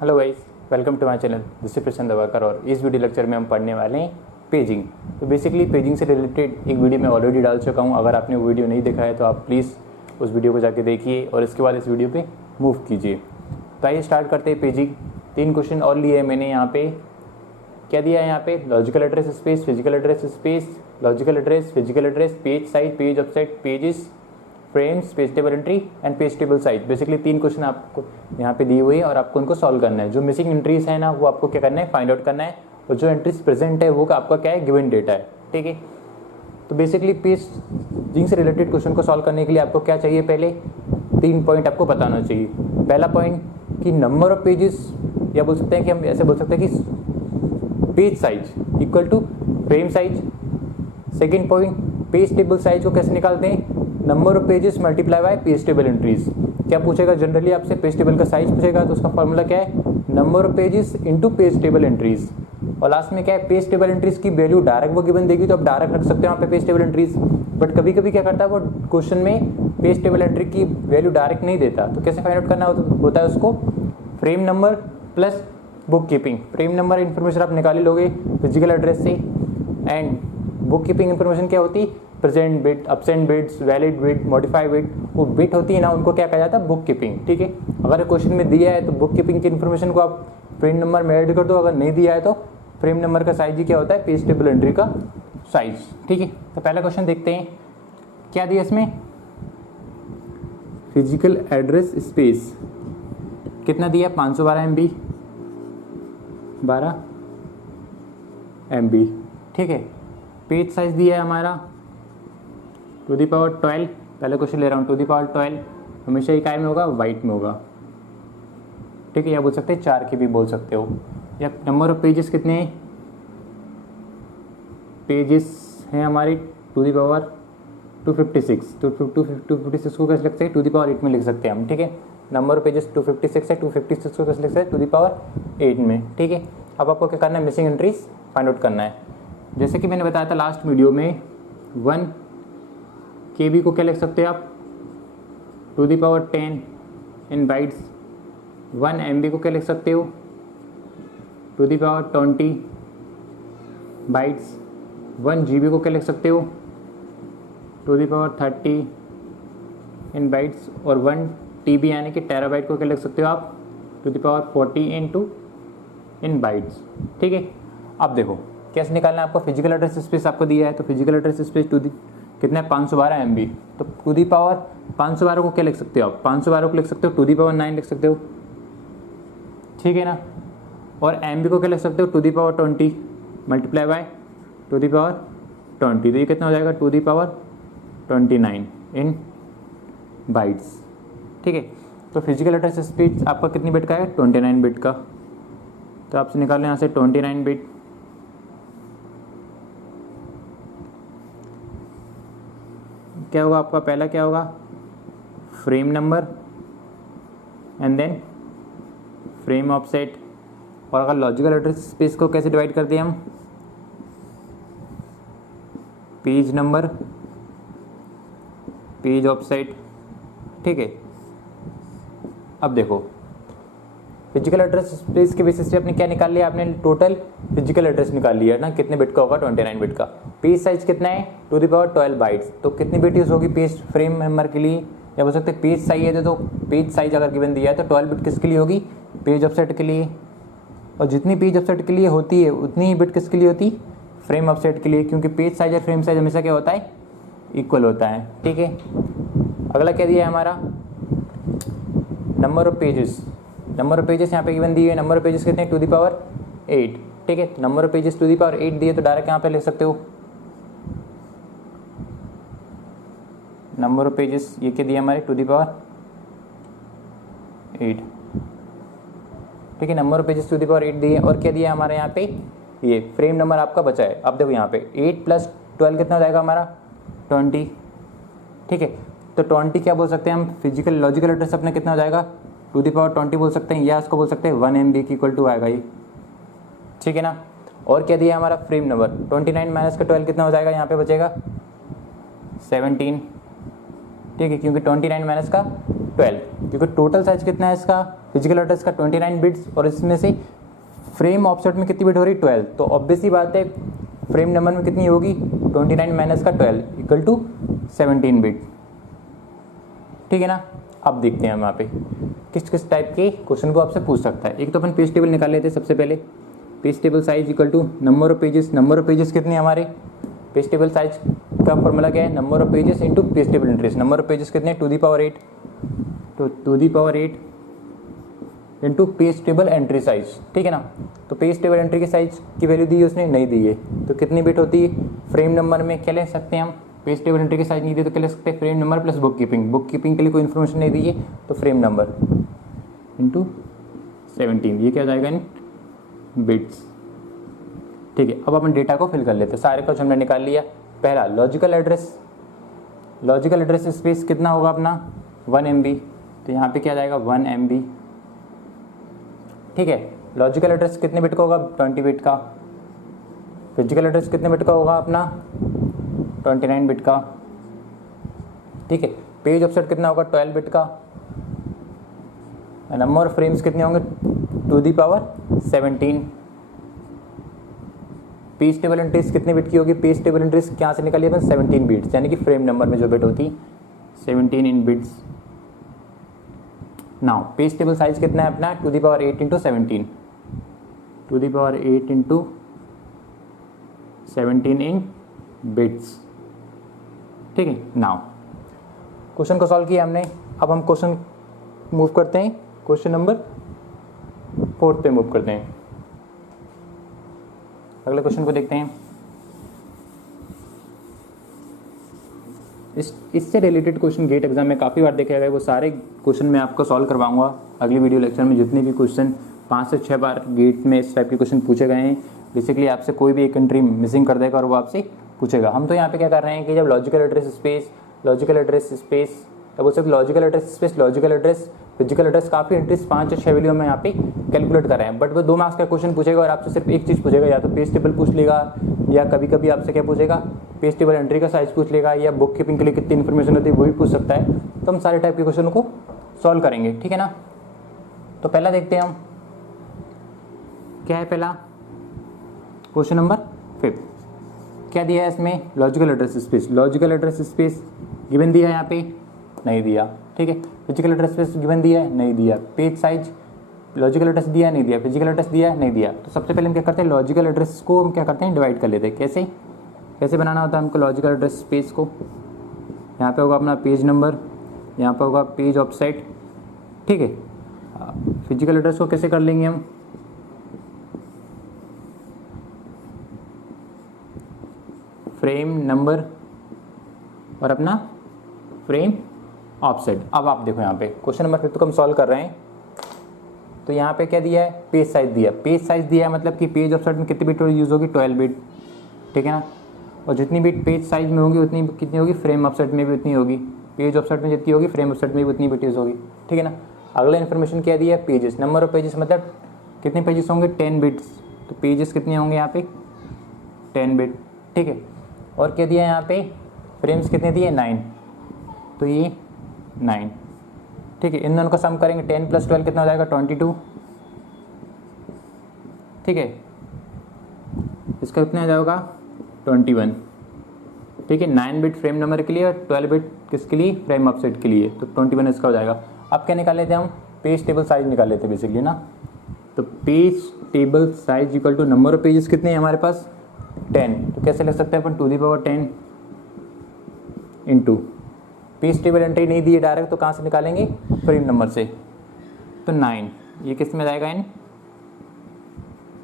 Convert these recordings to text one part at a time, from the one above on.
Hello guys, welcome to my channel. This is Prashant Dawakar और इस video lecture में हम पढ़ने वाले हैं पेजिंग। तो बेसिकली पेजिंग से रिलेटेड एक वीडियो मैं ऑलरेडी डाल चुका हूं। अगर आपने वो वीडियो नहीं देखा है तो आप प्लीज़ उस वीडियो को जाके देखिए और इसके बाद इस वीडियो पे मूव कीजिए। तो आइए स्टार्ट करते हैं पेजिंग। 3 क्वेश्चन और लिए हैं मैंने। यहाँ पे क्या दिया है? यहाँ पे logical address space, physical address space, logical address, physical address, page size, page offset, pages, frames, page table entry and page table size. Basically 3 question आपको यहाँ पे दिए हुए हैं और आपको उनको सॉल्व करना है। जो मिसिंग एंट्रीज है ना, वो आपको क्या करना है, फाइंड आउट करना है। और जो एंट्रीज प्रेजेंट है वो आपका क्या है, गिवन डेटा है। ठीक है, तो बेसिकली पेजिंग से रिलेटेड क्वेश्चन को सॉल्व करने के लिए आपको क्या चाहिए, पहले 3 पॉइंट आपको बताना चाहिए। पहला पॉइंट कि नंबर ऑफ पेजेस, या बोल सकते हैं कि हम ऐसे बोल सकते हैं कि page size equal to frame size. Second point, page table size को कैसे निकालते हैं, number of pages multiply by page table entries. क्या पूछेगा जनरली आपसे, पेज टेबल का साइज पूछेगा, तो उसका फॉर्मूला क्या है, number of pages into page table entries. और लास्ट में क्या है, पेज टेबल एंट्रीज की वैल्यू डायरेक्ट वो गिवन देगी तो आप डायरेक्ट रख सकते हो वहाँ पे पेज टेबल एंट्रीज। बट कभी कभी क्या करता है, वो क्वेश्चन में पेज टेबल एंट्री की वैल्यू डायरेक्ट नहीं देता, तो कैसे फाइंड आउट करना होता है उसको, frame number plus book keeping. Frame number information आप निकाल लोगे फिजिकल एड्रेस से, एंड बुक कीपिंग इन्फॉर्मेशन क्या होती, present bit, absent bits, valid bit, modify bit. वो बिट होती है ना, उनको क्या कहा जाता है, बुक कीपिंग। ठीक है, अगर क्वेश्चन में दिया है तो बुक कीपिंग की इन्फॉर्मेशन को आप फ्रेम नंबर में ऐड कर दो। अगर नहीं दिया है तो फ्रेम नंबर का साइज ही क्या होता है, पेज टेबल एंट्री का साइज। ठीक है, तो पहला क्वेश्चन देखते हैं क्या दिया इसमें, फिजिकल एड्रेस स्पेस कितना दिया, 512 MB, 12 MB। ठीक है, पेज साइज दिया है हमारा टू दी पावर 12। पहले क्वेश्चन ले रहा हूँ, टू दी पावर 12 हमेशा ही काय में होगा, वाइट में होगा। ठीक है, या बोल सकते हैं 4 की भी बोल सकते हो। या नंबर ऑफ पेजेस कितने हैं, पेजेस हैं हमारे टू दी पावर 256। तो 256 को कैसे लिख सकते हैं, टू दी पावर 8 में लिख सकते हैं हम। ठीक है, नंबर ऑफ पेजेस 256 है, 256 को कैसे लिख सकते हैं, टू दी पावर 8 में। ठीक है, अब आपको क्या करना है, मिसिंग एंट्रीज फाइंड आउट करना है। जैसे कि मैंने बताया था लास्ट वीडियो में, 1 KB को क्या लिख सकते हैं आप, two the power 10 in bytes. 1 MB को क्या लिख सकते हो, two the power 20 bytes. 1 GB को क्या लिख सकते हो, two the power 30 in bytes. और 1 TB यानी कि टेराबाइट को क्या लिख सकते हो आप, two the power 40 in bytes. ठीक है, अब देखो कैसे निकालना है आपको, फिजिकल एड्रेस स्पेस आपको दिया है, तो फिजिकल एड्रेस स्पेस कितना है, 512 MB। तो टू दी पावर 512 को क्या लिख सकते हो आप, 512 को लिख सकते हो टू दी पावर 9 लिख सकते हो। ठीक है ना, और MB को क्या लिख सकते हो, two the power 20 multiply by two the power 20। तो ये कितना हो जाएगा, two the power 29 in bytes. ठीक है, तो फिजिकल एड्रेस स्पेस आपका कितनी बिट का है, 29 बिट का। तो आपसे निकालना यहाँ से 29 बिट। क्या होगा आपका, पहला क्या होगा, frame number and then frame offset. और अगर लॉजिकल एड्रेस स्पेस को कैसे डिवाइड करते हैं हम, पेज नंबर, पेज ऑफसेट। ठीक है, अब देखो फिजिकल एड्रेस स्पेस के बेसिस पे आपने क्या निकाल लिया, आपने टोटल फिजिकल एड्रेस निकाल लिया ना, कितने बिट का होगा, 29 बिट का। पेज साइज कितना है, टू दी पावर 12 बाइट्स। तो कितनी बिट यूज होगी पेज फ्रेम नंबर के लिए, या बोल सकते हैं पेज साइज है तो पेज साइज अगर गिवन दिया है तो 12 बिट किसके लिए होगी, पेज ऑफसेट के लिए। और जितनी पेज ऑफसेट के लिए होती है उतनी ही बिट किसके लिए होती, फ्रेम ऑफसेट के लिए, क्योंकि पेज साइज और फ्रेम साइज हमेशा क्या होता है, इक्वल होता है। ठीक है, अगला क्या दिया है हमारा, number of pages. Number of pages यहाँ पे गिवन दिए है, नंबर ऑफ पेजेस कितने, टू दी पावर 8। ठीक है, number of pages two the power 8 दिए तो डायरेक्ट यहाँ पे लिख सकते हो, नंबर ऑफ पेजेस ये क्या दिए हमारे, टू दी पावर 8। ठीक है, number of pages two the power 8 दिए। और क्या दिया हमारे यहाँ पे, ये फ्रेम नंबर आपका बचा है। अब देखो यहाँ पे 8 + 12 कितना हो जाएगा हमारा, 20। ठीक है, तो 20 क्या बोल सकते हैं हम, फिजिकल लॉजिकल एड्रेस अपने कितना हो जाएगा, टू दी पावर 20 बोल सकते हैं, या इसको बोल सकते हैं 1 MB की इक्वल टू आएगा ये। ठीक है ना, और क्या दिया हमारा, फ्रेम नंबर 29 माइनस का 12 कितना हो जाएगा, यहाँ पे बचेगा 17। ठीक है, क्योंकि 29 माइनस का 12, क्योंकि टोटल साइज कितना है इसका फिजिकल एड्रेस का 29 बिट्स और इसमें से फ्रेम ऑफसेट में कितनी बिट हो रही है 12। तो ऑब्वियसली बात है फ्रेम नंबर में कितनी होगी 29 माइनस का 12 इक्वल टू 17 बिट। ठीक है ना। अब देखते हैं हम यहाँ पे किस किस टाइप के क्वेश्चन को आपसे पूछ सकता है। एक तो अपन पेज टेबल निकाल लेते हैं सबसे पहले। Page table size equal to number of pages. Number of pages कितने हमारे पेज टेबल साइज का फॉर्मूला क्या है number of pages into page table entries. Number of pages कितने टू दी पावर 8 तो to the power 8 into page table entry size. ठीक है ना। तो पेज टेबल एंट्री के साइज की वैल्यू दी है उसने नहीं दी है तो कितनी बिट होती है फ्रेम नंबर में क्या ले सकते हैं हम पेज टेबल एंट्री के साइज नहीं दी तो क्या ले सकते हैं frame number plus book keeping. Book keeping के लिए कोई इन्फॉर्मेशन नहीं दी है तो फ्रेम नंबर इंटू 17 ये क्या जाएगा इन बिट्स। ठीक है। अब अपन डेटा को फिल कर लेते हैं। सारे कुछ हमने निकाल लिया। पहला logical address. Logical address space कितना होगा अपना 1 MB तो यहाँ पे क्या जाएगा 1 MB। ठीक है। लॉजिकल एड्रेस कितने बिट का होगा 20 बिट का। फिजिकल एड्रेस कितने बिट का होगा अपना 29 बिट का। ठीक है। पेज ऑफसेट कितना होगा 12 बिट का। नंबर ऑफ फ्रेम्स कितने होंगे two the power 17। Page table entries कितने बिट की होगी पेज टेबल एंट्रीज क्या से निकाली अपन 17 बिट्स यानी कि फ्रेम नंबर में जो बिट होती 17 in bits. Now page table size कितना है अपना two the power 8 into 17 two the power 8 into 17 in bits. ठीक है। नाउ क्वेश्चन को सॉल्व किया हमने। अब हम क्वेश्चन मूव करते हैं क्वेश्चन नंबर 4 पे मूव करते हैं। अगले क्वेश्चन को देखते हैं। इससे रिलेटेड क्वेश्चन गेट एग्जाम में काफ़ी बार देखे गए वो सारे क्वेश्चन मैं आपको सॉल्व करवाऊंगा अगली वीडियो लेक्चर में। जितने भी क्वेश्चन 5 से 6 बार गेट में इस टाइप के क्वेश्चन पूछे गए हैं बेसिकली आपसे कोई भी एक एंट्री मिसिंग कर देगा और वो आपसे पूछेगा। हम तो यहाँ पे क्या कर रहे हैं कि जब लॉजिकल एड्रेस स्पेस तब वो सब लॉजिकल एड्रेस फिजिकल एड्रेस काफ़ी एंट्रीज 5 या 6 वैल्यू हम यहाँ पे कैलकुलेट कर रहे हैं। बट वो 2 मार्क्स का क्वेश्चन पूछेगा और आपसे सिर्फ एक चीज़ पूछेगा या तो पेज टेबल पूछ लेगा या कभी कभी आपसे क्या पूछेगा पेज टेबल एंट्री का साइज पूछ लेगा या बुक कीपिंग के लिए कितनी इन्फॉर्मेशन होती है वो भी पूछ सकता है। तो हम सारे टाइप के क्वेश्चन को सॉल्व करेंगे। ठीक है ना। तो पहला देखते हैं हम क्या है। पहला क्वेश्चन नंबर 5 क्या दिया है इसमें logical address space. Logical address space given दिया है यहाँ पे नहीं दिया। ठीक है। फिजिकल एड्रेस स्पेस गिवन दिया है नहीं दिया। पेज साइज लॉजिकल एड्रेस दिया है नहीं दिया। फिजिकल एड्रेस दिया है नहीं दिया। तो सबसे पहले हम क्या करते हैं लॉजिकल एड्रेस को हम क्या करते हैं डिवाइड कर लेते हैं। कैसे बनाना होता है हमको लॉजिकल एड्रेस स्पेस को। यहाँ पे होगा अपना पेज नंबर यहाँ पे होगा पेज ऑफसेट। ठीक है। फिजिकल एड्रेस को कैसे कर लेंगे हम फ्रेम नंबर और अपना फ्रेम ऑफसेट। अब आप देखो यहाँ पे क्वेश्चन नंबर 5 को हम सॉल्व कर रहे हैं। तो यहाँ पे क्या दिया है पेज साइज दिया है। पेज साइज दिया है मतलब कि पेज ऑफसेट में कितनी बिट यूज़ होगी 12 बिट। ठीक है ना। और जितनी बिट पेज साइज में होगी उतनी कितनी होगी फ्रेम ऑफसेट में भी उतनी होगी। पेज ऑफसेट में जितनी होगी फ्रेम ऑफसेट में भी उतनी बिट यूज़ होगी। ठीक है ना। अगला इन्फॉर्मेशन क्या दिया है पेजेस। नंबर ऑफ पेजेस मतलब कितने पेजेस होंगे 10 बिट्स। तो पेजेस कितने होंगे यहाँ पे 10 बिट। ठीक है। और क्या दिया है यहाँ पे फ्रेम्स कितने दिए 9 तो ये 9। ठीक है। इन दोनों का सम करेंगे 10 + 12 कितना हो जाएगा 22। ठीक है। इसका कितना आ जाएगा 21। ठीक है। 9 बिट फ्रेम नंबर के लिए और 12 बिट किसके लिए फ्रेम ऑफसेट के लिए तो 21 इसका हो जाएगा। अब क्या निकाल लेते हैं हम पेज टेबल साइज निकाल लेते हैं बेसिकली ना। तो page table size equal to number of pages कितने हैं हमारे पास 10। तो कैसे लिख सकते हैं अपन two the power 10 into page table entry नहीं दी है डायरेक्ट तो कहाँ से निकालेंगे फ्रेम नंबर से तो 9 ये किस में जाएगा इन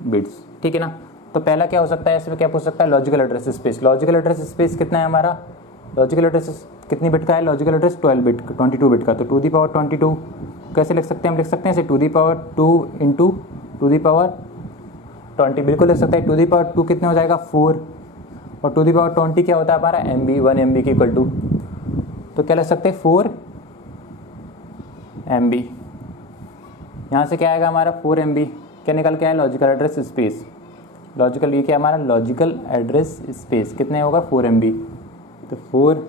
बिट्स। ठीक है ना। तो पहला क्या हो सकता है इसमें क्या पूछ सकता है logical address space. Logical address space कितना है हमारा लॉजिकल एड्रेस कितनी बिट का है लॉजिकल एड्रेस 12 बिट 22 बिट का। तो टू दी पावर 22 कैसे लिख सकते हैं हम लिख सकते हैं इसे two the power 2 into two the power 20 बिल्कुल लिख सकते हैं। टू दी पावर 2 कितने हो जाएगा 4 और टू दी पावर 20 क्या होता है हमारा MB 1 MB के इक्वल टू तो क्या लिख सकते हैं 4 MB। यहाँ से क्या आएगा हमारा 4 MB क्या निकल के आया लॉजिकल एड्रेस स्पेस। लॉजिकल ये क्या हमारा लॉजिकल एड्रेस स्पेस कितने होगा 4 MB तो 4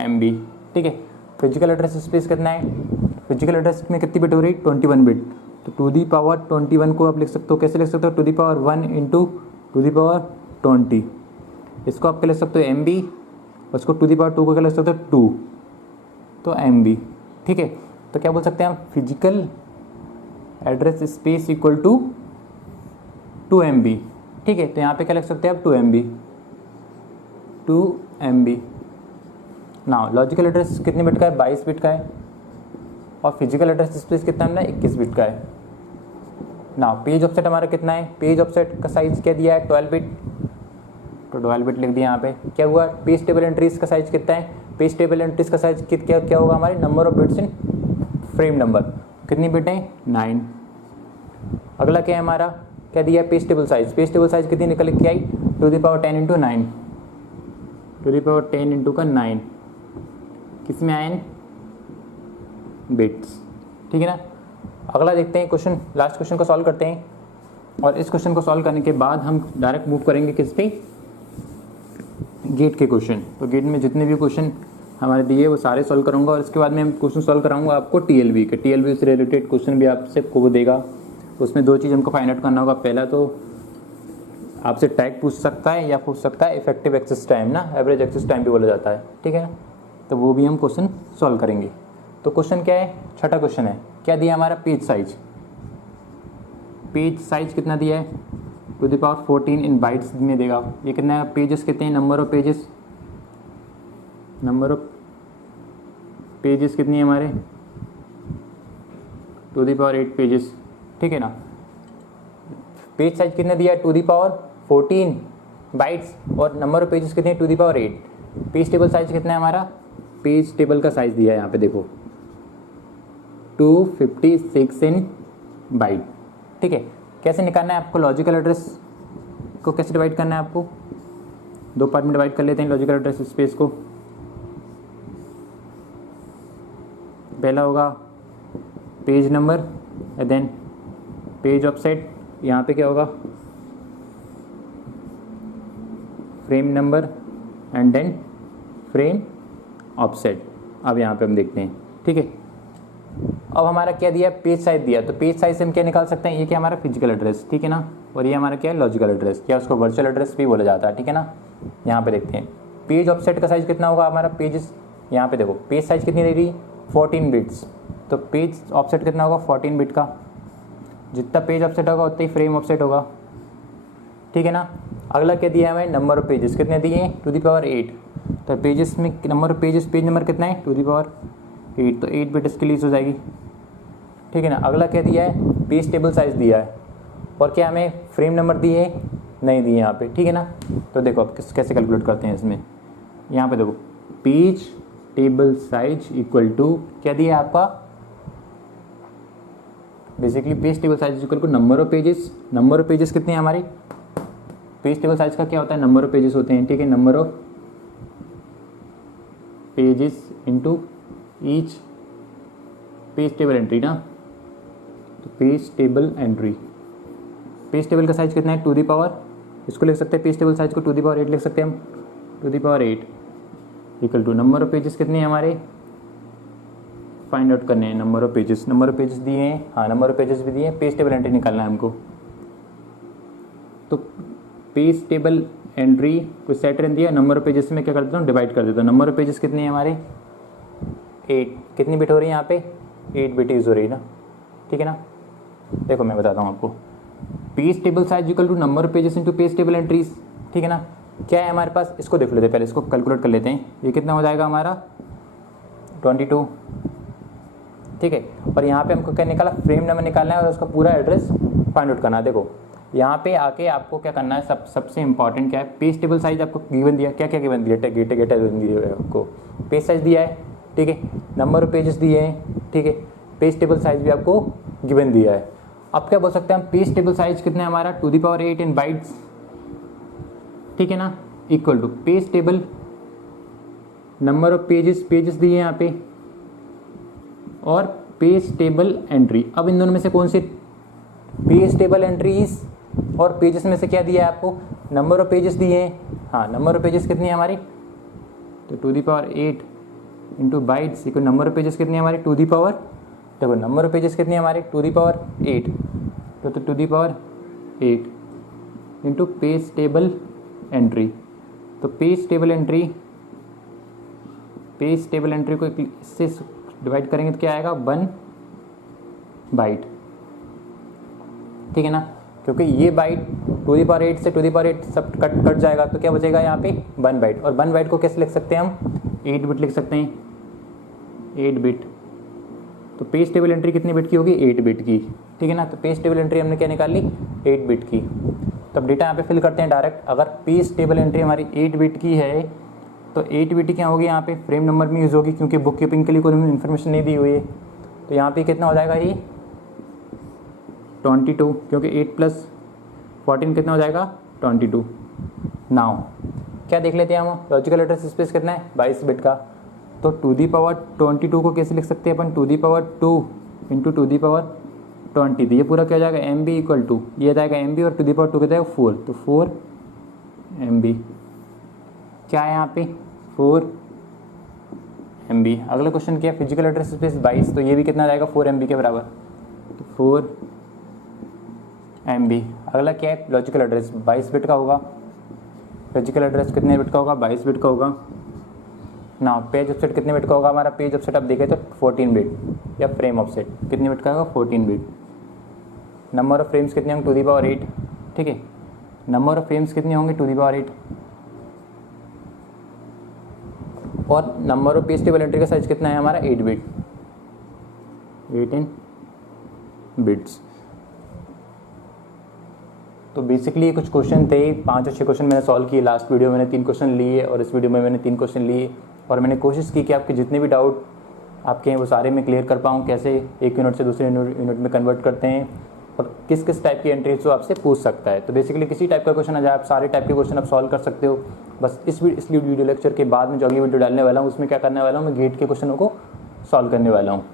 MB। ठीक है। फिजिकल एड्रेस स्पेस कितना है फिजिकल एड्रेस में कितनी बिट हो रही है, 21 बिट। तो टू दी पावर 21 को आप लिख सकते हो, कैसे लिख सकते हो, two the power 1 into two the power 20। इसको आप क्या लिख सकते हो, MB, और इसको टू दी पावर 2 को क्या लिख सकते हो, 2, तो MB। ठीक है, तो क्या बोल सकते हैं हम, physical address space equal to 2 MB। ठीक है, तो यहाँ पे क्या लिख सकते हैं आप, 2 MB। नाउ लॉजिकल एड्रेस कितने बिट का है, 22 बिट का है, और फिजिकल एड्रेस स्पेस कितना है, 21 बिट का है। नाउ पेज ऑफसेट हमारा कितना है, पेज ऑफसेट का साइज क्या दिया है, 12 बिट, तो 12 बिट लिख दिया यहाँ पे। क्या हुआ, पेज टेबल एंट्रीज का साइज कितना है, पेज टेबल एंट्रीज का साइज क्या होगा हमारे, number of bits in frame number, कितनी बिट है, 9। अगला क्या है हमारा, क्या दिया है, page table size, page table size कितनी निकल के आई, two the power 10 into 9, two the power 10 into का 9, किस में आए, बिट्स। ठीक है ना। अगला देखते हैं क्वेश्चन, लास्ट क्वेश्चन को सॉल्व करते हैं, और इस क्वेश्चन को सॉल्व करने के बाद हम डायरेक्ट मूव करेंगे किस पे, गेट के क्वेश्चन। तो गेट में जितने भी क्वेश्चन हमारे दिए वो सारे सॉल्व करूंगा, और इसके बाद में हम क्वेश्चन सॉल्व कराऊंगा आपको TLV के, TLV से रिलेटेड क्वेश्चन भी आपसे को देगा। उसमें 2 चीज़ हमको फाइंड आउट करना होगा, पहला तो आपसे टैग पूछ सकता है या पूछ सकता है इफेक्टिव एक्सेस टाइम ना, एवरेज एक्सेस टाइम भी बोला जाता है। ठीक है ना, तो वो भी हम क्वेश्चन सॉल्व करेंगे। तो क्वेश्चन क्या है, छठा क्वेश्चन है, क्या दिया हमारा, पेज साइज, पेज साइज कितना दिया है, two the power 14 in bytes में देगा। ये कितना है, पेजेस कितने हैं, number of pages, number of pages कितनी है हमारे, टू द पावर 8 पेजेस। ठीक है ना। पेज साइज कितना दिया है, टू दी पावर 14 बाइट्स, और नंबर ऑफ पेजेस कितने हैं, two the power 8। Page table size कितना है हमारा, पेज टेबल का साइज दिया है यहाँ पे देखो, 256 इन बाइट। ठीक है, कैसे निकालना है आपको, लॉजिकल एड्रेस को कैसे डिवाइड करना है आपको, 2 पार्ट में डिवाइड कर लेते हैं लॉजिकल एड्रेस स्पेस को। पहला होगा page number, then page offset, यहाँ पे क्या होगा, frame number, and then frame offset. अब यहाँ पे हम देखते हैं। ठीक है, अब हमारा क्या दिया, पेज साइज दिया, तो पेज साइज से हम क्या निकाल सकते हैं, ये क्या हमारा फिजिकल एड्रेस। ठीक है ना, और ये हमारा क्या है, लॉजिकल एड्रेस, क्या उसको वर्चुअल एड्रेस भी बोला जाता है। ठीक है ना, यहाँ पे देखते हैं पेज ऑफसेट का साइज कितना होगा हमारा, पेजेस, यहाँ पे देखो पेज साइज कितनी दे रही, 14 बिट्स, तो पेज ऑफसेट कितना होगा, 14 बिट का। जितना पेज ऑफसेट होगा उतना ही फ्रेम ऑफसेट होगा। ठीक है ना। अगला क्या दिया है हमें, नंबर ऑफ पेजेस कितने दिए हैं, टू दी पावर 8, तो पेजेस में number of pages, page number कितना है, टू दी पावर 8, तो 8 बिट इसके लिए हो जाएगी। ठीक है ना। अगला क्या दिया है, पेज टेबल साइज दिया है, और क्या हमें फ्रेम नंबर दिए, नहीं दिए यहाँ पे। ठीक है ना, तो देखो अब कैसे कैलकुलेट करते हैं इसमें, यहाँ पे देखो page table size equal to क्या दिया है आपका, basically page table size equal to number of pages. Number of pages कितने हैं हमारे, पेज टेबल साइज का क्या होता है, नंबर ऑफ पेजेस होते हैं। ठीक है, number of pages into each page table entry ना, तो page table entry, page table का साइज कितना है, टू दी पावर, इसको लिख सकते हैं पेज टेबल साइज को टू दी पावर 8 लिख सकते हैं हम, to the power 8 equal to number of pages कितने हैं हमारे, फाइंड आउट करने हैं number of pages. Number of pages दिए हैं, हाँ नंबर ऑफ पेजेस भी दिए हैं, पेज टेबल एंट्री निकालना है हमको। तो पेज टेबल एंट्री को सेट रन दिया, नंबर ऑफ पेजेस में क्या कर देता हूँ, डिवाइड कर देता हूँ। नंबर ऑफ पेजेस कितने हैं हमारे, 8, कितनी बिट हो रही है यहाँ पे, 8 बिट यूज़ हो रही है ना। ठीक है ना, देखो मैं बताता हूँ आपको, page table size equal to number of pages into page table entries. ठीक है ना, क्या है हमारे पास, इसको देख लेते हैं पहले, इसको कैलकुलेट कर लेते हैं। ये कितना हो जाएगा हमारा, 22। ठीक है, और यहाँ पे हमको क्या निकाला, फ्रेम नंबर निकालना है और उसका पूरा एड्रेस फाइंड आउट करना है। देखो यहाँ पे आके आपको क्या करना है, सबसे इंपॉर्टेंट क्या है, पेज टेबल साइज आपको गिवन दिया, क्या क्या गिवन दिया, गेटे दिया है आपको, पेज साइज दिया है। ठीक है, नंबर ऑफ पेजेस दिए हैं। ठीक है, पेज टेबल साइज भी आपको गिवन दिया है। अब क्या बोल सकते हैं हम, पेज टेबल साइज कितना है हमारा, to the power 8 in bytes. ठीक है ना, equal to page table, number of pages दिए हैं यहाँ पे, और पेज टेबल एंट्री। अब इन दोनों में से कौन सी, पेज टेबल एंट्रीज और पेजेस में से क्या दिया है आपको, नंबर ऑफ पेजेस दिए हैं। हाँ, नंबर ऑफ पेजेस कितनी है हमारी, तो to the power 8 into bytes equal number of pages कितनी है हमारी, टू दी पावर देखो नंबर ऑफ पेजेस कितनी है हमारे, टू दी पावर 8, तो to the power 8 into page table entry. तो पेज टेबल एंट्री को इससे डिवाइड करेंगे तो क्या आएगा, 1 बाइट, ठीक है ना, क्योंकि ये बाइट टू दी पावर 8 से टू दी पावर 8 सब कट जाएगा, तो क्या बचेगा यहाँ पे 1 बाइट। और 1 बाइट को कैसे लिख सकते हैं हम, 8 बिट लिख सकते हैं, 8 बिट। तो पेज टेबल एंट्री कितनी बिट की होगी, 8 बिट की, ठीक है ना। तो पेज टेबल एंट्री हमने क्या निकाली, 8 बिट की। तो अब डेटा यहाँ पे फिल करते हैं डायरेक्ट। अगर पेज टेबल एंट्री हमारी 8 बिट की है तो 8 बिट क्या होगी, यहाँ पे फ्रेम नंबर में यूज़ होगी, क्योंकि बुक कीपिंग के लिए कोई इन्फॉर्मेशन नहीं दी हुई है। तो यहाँ पे कितना हो जाएगा, ये 22, क्योंकि 8 प्लस 14 कितना हो जाएगा, 22। नाउ क्या देख लेते हैं हम, लॉजिकल एड्रेस स्पेस कितना है, 22 बिट का। तो टू दी पावर 22 को कैसे लिख सकते हैं अपन, two the power 2 into two the power 20। तो ये पूरा क्या हो जाएगा, MB इक्वल टू, ये जाएगा MB और टू दी पावर 2 कितना है 4, तो 4 MB। क्या है यहाँ पे, 4 MB। अगला क्वेश्चन क्या है, फिजिकल एड्रेस स्पेस 22, तो ये भी कितना जाएगा, 4 MB के बराबर, तो 4 MB। अगला क्या है, लॉजिकल एड्रेस 22 बिट का होगा। फिजिकल एड्रेस कितने बिट का होगा, 22 बिट का होगा ना। पेज ऑफसेट कितने बिट का होगा हमारा, पेज ऑफसेट आप देखें तो 14 बिट, या फ्रेम ऑफसेट कितने बिट का होगा, 14 बिट। नंबर ऑफ फ्रेम्स कितने होंगे, टू दी पावर 8, ठीक है। नंबर ऑफ फ्रेम्स कितने होंगे, टू दी पावर 8। और number of page table entry का साइज कितना है हमारा, 8 बिट, 18 बिट्स। तो बेसिकली ये कुछ क्वेश्चन थे, 5 और 6 क्वेश्चन मैंने सॉल्व किए। लास्ट वीडियो में मैंने 3 क्वेश्चन लिए और इस वीडियो में मैंने 3 क्वेश्चन लिए, और मैंने कोशिश की कि आपके जितने भी डाउट आपके हैं वो सारे मैं क्लियर कर पाऊँ, कैसे एक यूनिट से दूसरे यूनिट में कन्वर्ट करते हैं और किस किस टाइप की एंट्रीज तो आपसे पूछ सकता है। तो बेसिकली किसी टाइप का क्वेश्चन आ जाए, आप सारे टाइप के क्वेश्चन आप सॉल्व कर सकते हो। बस इस वीडियो लेक्चर के बाद में जो अगली वीडियो डालने वाला हूँ उसमें क्या करने वाला हूँ, मैं गेट के क्वेश्चनों को सॉल्व करने वाला हूँ।